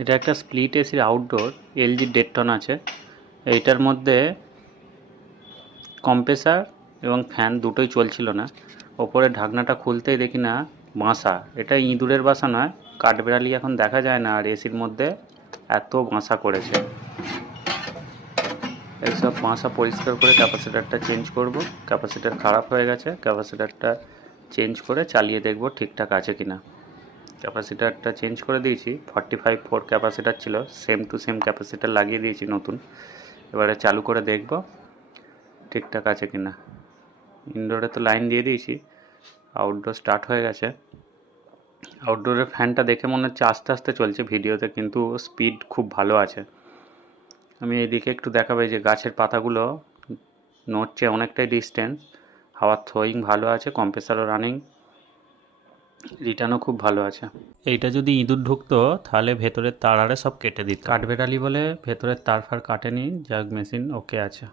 এটা একটা স্প্লিট এসির আউটডোর এলজি 1.5 টন আছে। এইটার মধ্যে কম্প্রেসার এবং ফ্যান দুটোই চলছিল না। ওপরে ঢাকনাটা খুলতেই দেখি না বাসা। এটা ইঁদুরের বাসা নয়, কাঠবেড়ালি এখন দেখা যায় না, আর এসির মধ্যে এত বাসা করেছে। এইসব বাসা পরিষ্কার করে ক্যাপাসিটারটা চেঞ্জ করব। ক্যাপাসিটার খারাপ হয়ে গেছে, ক্যাপাসিটারটা চেঞ্জ করে চালিয়ে দেখব ঠিকঠাক আছে কি না। ক্যাপাসিটারটা চেঞ্জ করে দিয়েছি, 45 ক্যাপাসিটার ছিল, সেম টু সেম ক্যাপাসিটার লাগিয়ে দিয়েছি নতুন। এবারে চালু করে দেখব ঠিকঠাক আছে কি না। ইনডোরে তো লাইন দিয়ে দিয়েছি, আউটডোর স্টার্ট হয়ে গেছে। আউটডোরের ফ্যানটা দেখে মনে হচ্ছে আস্তে আস্তে চলছে ভিডিওতে, কিন্তু স্পিড খুব ভালো আছে। আমি এইদিকে একটু দেখাবো, যে গাছের পাতাগুলো নড়ছে অনেকটাই ডিস্টেন্স। হাওয়ার থ্রোয়িং ভালো আছে, কম্প্রেসারও রানিং, রিটার্নও খুব ভালো আছে। এইটা যদি ইঁদুর ঢুকতো তাহলে ভেতরের তার আরে সব কেটে দিত। কাঠবেড়ালি বলে ভেতরের তার ফার কাটেনি, যাক মেশিন ওকে আছে।